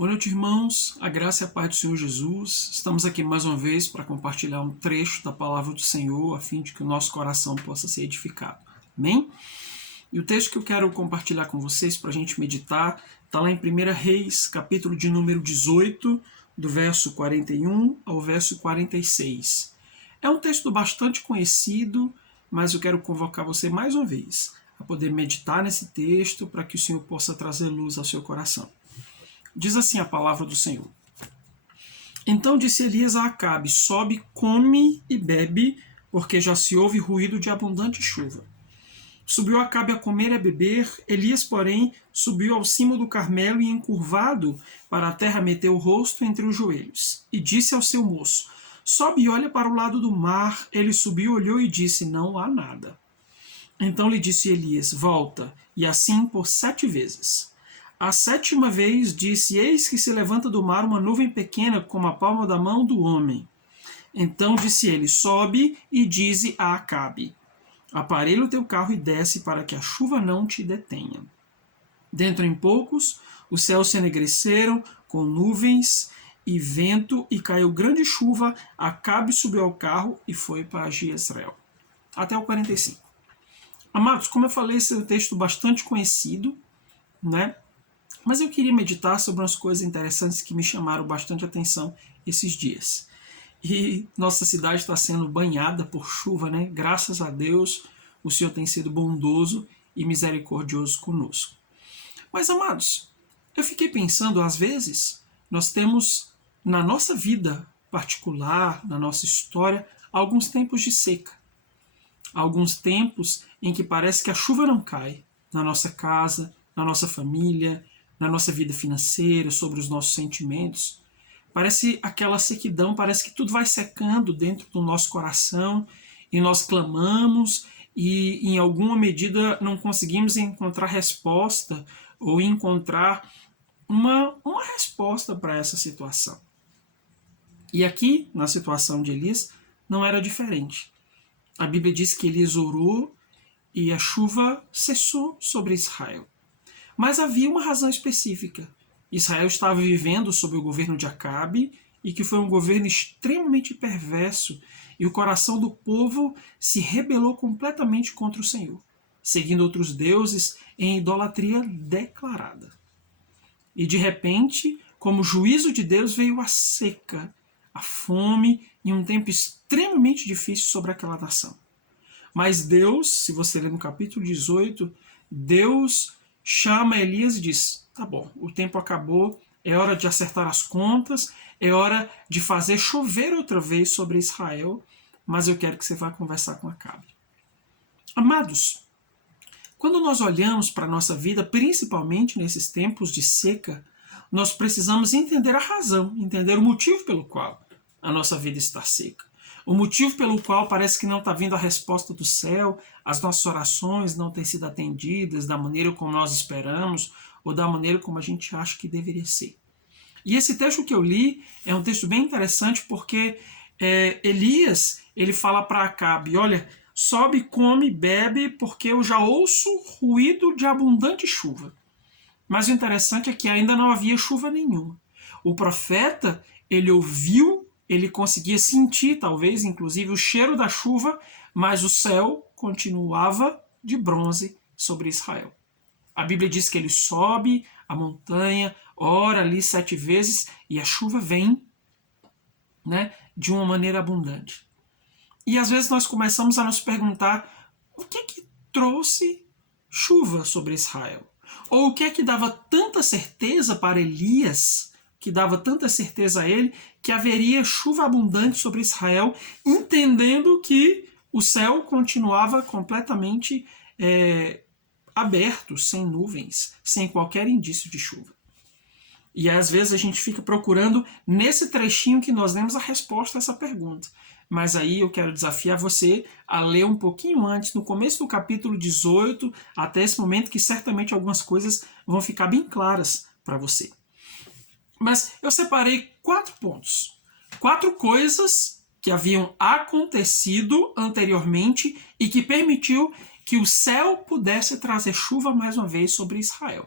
Boa noite, irmãos. A graça e a paz do Senhor Jesus. Estamos aqui mais uma vez para compartilhar um trecho da palavra do Senhor, a fim de que o nosso coração possa ser edificado. Amém? E o texto que eu quero compartilhar com vocês para a gente meditar está lá em 1 Reis, capítulo de número 18, do verso 41 ao verso 46. É um texto bastante conhecido, mas eu quero convocar você mais uma vez a poder meditar nesse texto para que o Senhor possa trazer luz ao seu coração. Diz assim a palavra do Senhor. Então disse Elias a Acabe: sobe, come e bebe, porque já se ouve ruído de abundante chuva. Subiu Acabe a comer e a beber. Elias, porém, subiu ao cimo do Carmelo e, encurvado para a terra, meteu o rosto entre os joelhos. E disse ao seu moço: sobe e olha para o lado do mar. Ele subiu, olhou e disse: não há nada. Então lhe disse Elias: volta, e assim por 7 vezes. A 7ª vez disse: eis que se levanta do mar uma nuvem pequena como a palma da mão do homem. Então disse ele: sobe e dize a Acabe: aparelha o teu carro e desce, para que a chuva não te detenha. Dentro em poucos, os céus se enegreceram com nuvens e vento, e caiu grande chuva. Acabe subiu ao carro e foi para Jezreel. Até o 45. Amados, como eu falei, esse é um texto bastante conhecido, né? Mas eu queria meditar sobre umas coisas interessantes que me chamaram bastante atenção esses dias. E nossa cidade está sendo banhada por chuva, né? Graças a Deus, o Senhor tem sido bondoso e misericordioso conosco. Mas, amados, eu fiquei pensando, às vezes, nós temos na nossa vida particular, na nossa história, alguns tempos de seca. Alguns tempos em que parece que a chuva não cai na nossa casa, na nossa família, na nossa vida financeira, sobre os nossos sentimentos. Parece aquela sequidão, parece que tudo vai secando dentro do nosso coração e nós clamamos e em alguma medida não conseguimos encontrar resposta ou encontrar uma resposta para essa situação. E aqui, na situação de Elias, não era diferente. A Bíblia diz que Elias orou e a chuva cessou sobre Israel. Mas havia uma razão específica. Israel estava vivendo sob o governo de Acabe, e que foi um governo extremamente perverso, e o coração do povo se rebelou completamente contra o Senhor, seguindo outros deuses em idolatria declarada. E de repente, como juízo de Deus, veio a seca, a fome e um tempo extremamente difícil sobre aquela nação. Mas Deus, se você ler no capítulo 18, Deus chama Elias e diz: tá bom, o tempo acabou, é hora de acertar as contas, é hora de fazer chover outra vez sobre Israel, mas eu quero que você vá conversar com Acabe. Amados, quando nós olhamos para a nossa vida, principalmente nesses tempos de seca, nós precisamos entender a razão, entender o motivo pelo qual a nossa vida está seca. O motivo pelo qual parece que não está vindo a resposta do céu, as nossas orações não têm sido atendidas da maneira como nós esperamos ou da maneira como a gente acha que deveria ser. E esse texto que eu li é um texto bem interessante porque Elias ele fala para Acabe: olha, sobe, come, bebe, porque eu já ouço ruído de abundante chuva. Mas o interessante é que ainda não havia chuva nenhuma. O profeta, ele ouviu, ele conseguia sentir, talvez, inclusive, o cheiro da chuva, mas o céu continuava de bronze sobre Israel. A Bíblia diz que ele sobe a montanha, ora ali 7 vezes, e a chuva vem, né, de uma maneira abundante. E às vezes nós começamos a nos perguntar: o que trouxe chuva sobre Israel? Ou o que dava tanta certeza para Elias, que dava tanta certeza a ele, que haveria chuva abundante sobre Israel, entendendo que o céu continuava completamente aberto, sem nuvens, sem qualquer indício de chuva. E às vezes a gente fica procurando, nesse trechinho que nós lemos, a resposta a essa pergunta. Mas aí eu quero desafiar você a ler um pouquinho antes, no começo do capítulo 18, até esse momento, que certamente algumas coisas vão ficar bem claras para você. Mas eu separei 4 pontos. 4 coisas que haviam acontecido anteriormente e que permitiu que o céu pudesse trazer chuva mais uma vez sobre Israel.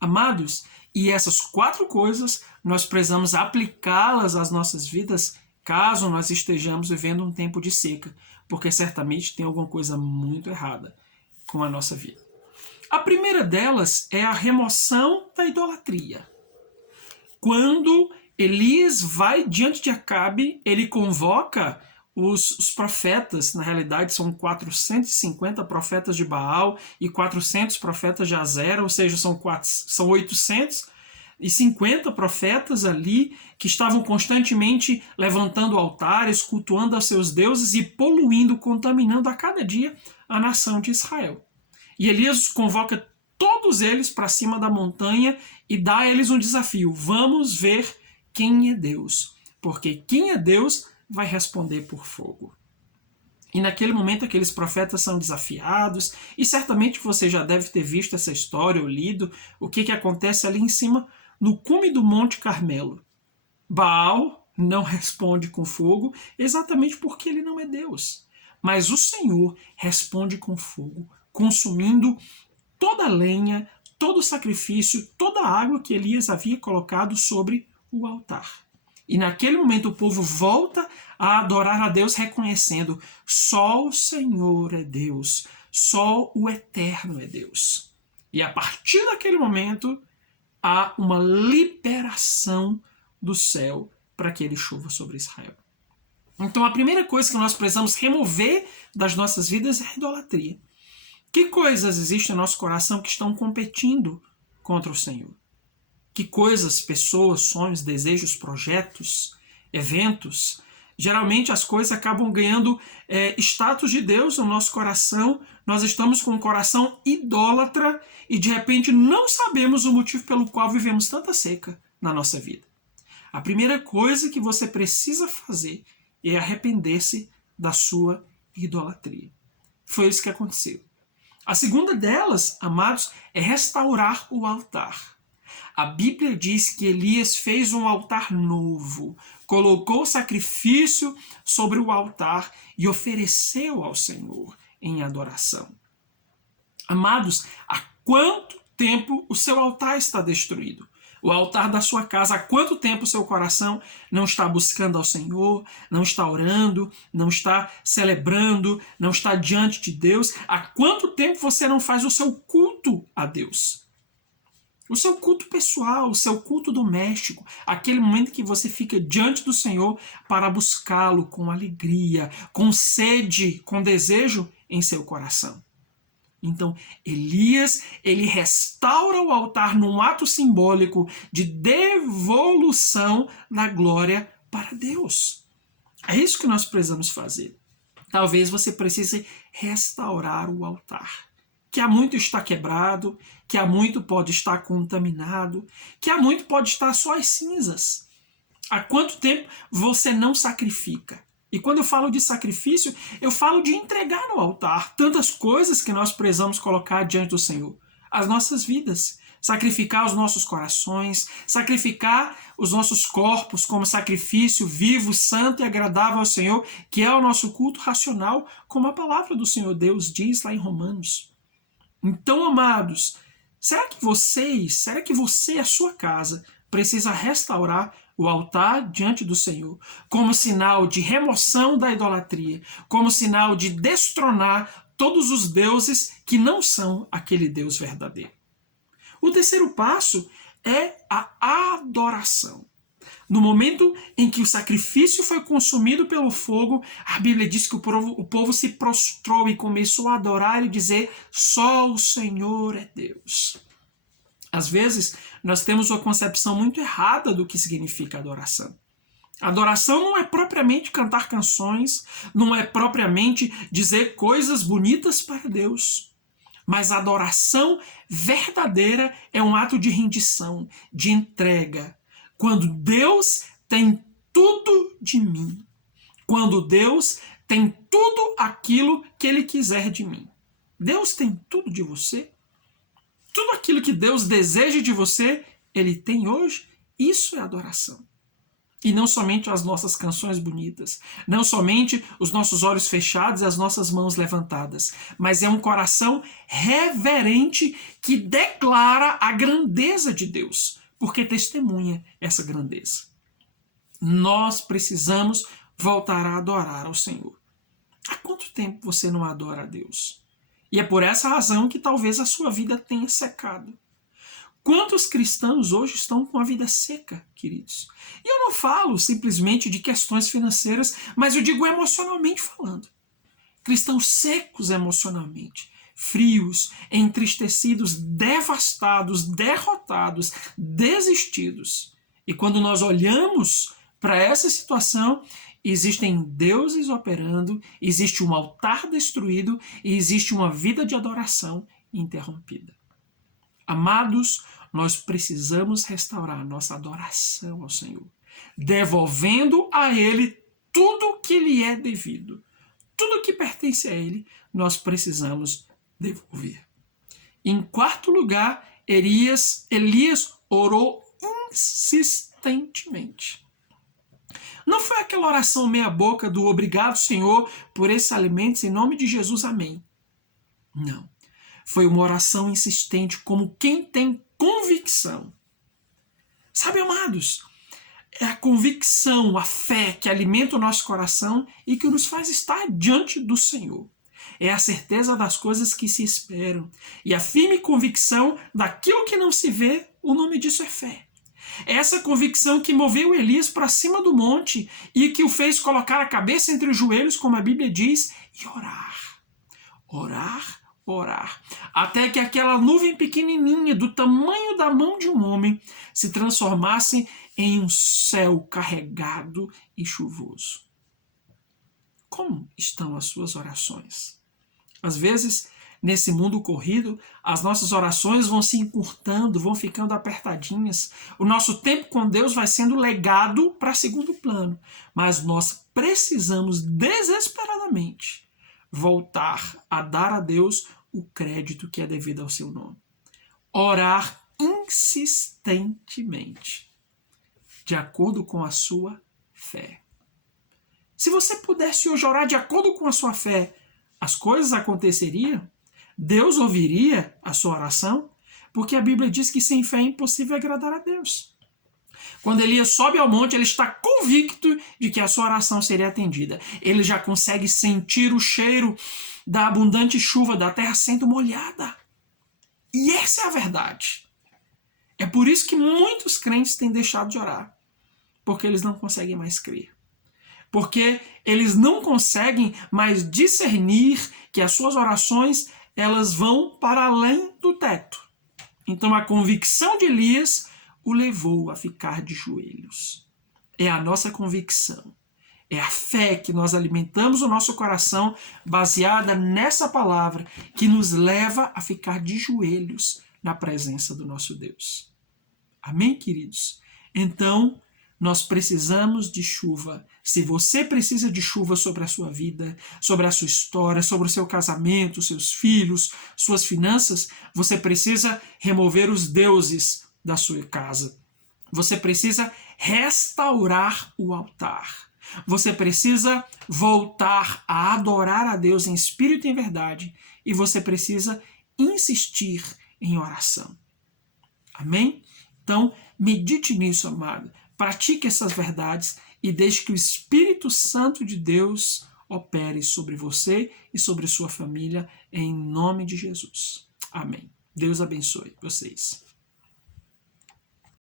Amados, E essas 4 coisas nós precisamos aplicá-las às nossas vidas caso nós estejamos vivendo um tempo de seca, porque certamente tem alguma coisa muito errada com a nossa vida. A primeira delas é a remoção da idolatria. Quando Elias vai diante de Acabe, ele convoca os profetas, na realidade são 450 profetas de Baal e 400 profetas de Azera, ou seja, são 850 profetas ali que estavam constantemente levantando altares, cultuando a seus deuses e poluindo, contaminando a cada dia a nação de Israel. E Elias convoca todos eles para cima da montanha e dá a eles um desafio. Vamos ver quem é Deus, porque quem é Deus vai responder por fogo. E naquele momento aqueles profetas são desafiados, e certamente você já deve ter visto essa história ou lido o que acontece ali em cima, no cume do Monte Carmelo. Baal não responde com fogo, exatamente porque ele não é Deus. Mas o Senhor responde com fogo, consumindo toda a lenha, todo o sacrifício, toda a água que Elias havia colocado sobre o altar. E naquele momento o povo volta a adorar a Deus, reconhecendo: só o Senhor é Deus, só o Eterno é Deus. E a partir daquele momento há uma liberação do céu para que ele chova sobre Israel. Então a primeira coisa que nós precisamos remover das nossas vidas é a idolatria. Que coisas existem no nosso coração que estão competindo contra o Senhor? Que coisas, pessoas, sonhos, desejos, projetos, eventos, geralmente as coisas acabam ganhando status de Deus no nosso coração. Nós estamos com um coração idólatra e de repente não sabemos o motivo pelo qual vivemos tanta seca na nossa vida. A primeira coisa que você precisa fazer é arrepender-se da sua idolatria. Foi isso que aconteceu. A segunda delas, amados, é restaurar o altar. A Bíblia diz que Elias fez um altar novo, colocou o sacrifício sobre o altar e ofereceu ao Senhor em adoração. Amados, há quanto tempo o seu altar está destruído? O altar da sua casa, há quanto tempo o seu coração não está buscando ao Senhor, não está orando, não está celebrando, não está diante de Deus? Há quanto tempo você não faz o seu culto a Deus? O seu culto pessoal, o seu culto doméstico, aquele momento que você fica diante do Senhor para buscá-lo com alegria, com sede, com desejo em seu coração. Então, Elias, ele restaura o altar num ato simbólico de devolução da glória para Deus. É isso que nós precisamos fazer. Talvez você precise restaurar o altar, que há muito está quebrado, que há muito pode estar contaminado, que há muito pode estar só as cinzas. Há quanto tempo você não sacrifica? E quando eu falo de sacrifício, eu falo de entregar no altar tantas coisas que nós precisamos colocar diante do Senhor. As nossas vidas, sacrificar os nossos corações, sacrificar os nossos corpos como sacrifício vivo, santo e agradável ao Senhor, que é o nosso culto racional, como a palavra do Senhor Deus diz lá em Romanos. Então, amados, será que você e a sua casa precisa restaurar o altar diante do Senhor, como sinal de remoção da idolatria, como sinal de destronar todos os deuses que não são aquele Deus verdadeiro? O terceiro passo é a adoração. No momento em que o sacrifício foi consumido pelo fogo, a Bíblia diz que o povo se prostrou e começou a adorar e dizer: só o Senhor é Deus. Às vezes, nós temos uma concepção muito errada do que significa adoração. Adoração não é propriamente cantar canções, não é propriamente dizer coisas bonitas para Deus. Mas a adoração verdadeira é um ato de rendição, de entrega. Quando Deus tem tudo de mim. Quando Deus tem tudo aquilo que Ele quiser de mim. Deus tem tudo de você. Tudo aquilo que Deus deseja de você, Ele tem hoje. Isso é adoração. E não somente as nossas canções bonitas, não somente os nossos olhos fechados e as nossas mãos levantadas, mas é um coração reverente que declara a grandeza de Deus, porque testemunha essa grandeza. Nós precisamos voltar a adorar ao Senhor. Há quanto tempo você não adora a Deus? E é por essa razão que talvez a sua vida tenha secado. Quantos cristãos hoje estão com a vida seca, queridos? E eu não falo simplesmente de questões financeiras, mas eu digo emocionalmente falando. Cristãos secos emocionalmente, frios, entristecidos, devastados, derrotados, desistidos. E quando nós olhamos para essa situação, existem deuses operando, existe um altar destruído e existe uma vida de adoração interrompida. Amados, nós precisamos restaurar nossa adoração ao Senhor, devolvendo a Ele tudo que lhe é devido. Tudo que pertence a Ele, nós precisamos devolver. Em quarto lugar, Elias orou insistentemente. Não foi aquela oração meia-boca do obrigado, Senhor, por esses alimentos, em nome de Jesus, amém. Não. Foi uma oração insistente, como quem tem convicção. Sabe, amados, é a convicção, a fé que alimenta o nosso coração e que nos faz estar diante do Senhor. É a certeza das coisas que se esperam e a firme convicção daquilo que não se vê, o nome disso é fé. É essa convicção que moveu Elias para cima do monte e que o fez colocar a cabeça entre os joelhos, como a Bíblia diz, e orar. Orar. Até que aquela nuvem pequenininha, do tamanho da mão de um homem, se transformasse em um céu carregado e chuvoso. Como estão as suas orações? Às vezes, nesse mundo corrido, as nossas orações vão se encurtando, vão ficando apertadinhas. O nosso tempo com Deus vai sendo legado para segundo plano. Mas nós precisamos desesperadamente voltar a dar a Deus o crédito que é devido ao seu nome. Orar insistentemente, de acordo com a sua fé. Se você pudesse hoje orar de acordo com a sua fé, as coisas aconteceriam? Deus ouviria a sua oração? Porque a Bíblia diz que sem fé é impossível agradar a Deus. Quando Elias sobe ao monte, ele está convicto de que a sua oração seria atendida. Ele já consegue sentir o cheiro da abundante chuva da terra sendo molhada. E essa é a verdade. É por isso que muitos crentes têm deixado de orar. Porque eles não conseguem mais crer. Porque eles não conseguem mais discernir que as suas orações elas vão para além do teto. Então a convicção de Elias o levou a ficar de joelhos. É a nossa convicção. É a fé que nós alimentamos o nosso coração baseada nessa palavra que nos leva a ficar de joelhos na presença do nosso Deus. Amém, queridos? Então, nós precisamos de chuva. Se você precisa de chuva sobre a sua vida, sobre a sua história, sobre o seu casamento, seus filhos, suas finanças, você precisa remover os deuses da sua casa. Você precisa restaurar o altar. Você precisa voltar a adorar a Deus em espírito e em verdade. E você precisa insistir em oração. Amém? Então, medite nisso, amado. Pratique essas verdades e deixe que o Espírito Santo de Deus opere sobre você e sobre sua família, em nome de Jesus. Amém. Deus abençoe vocês.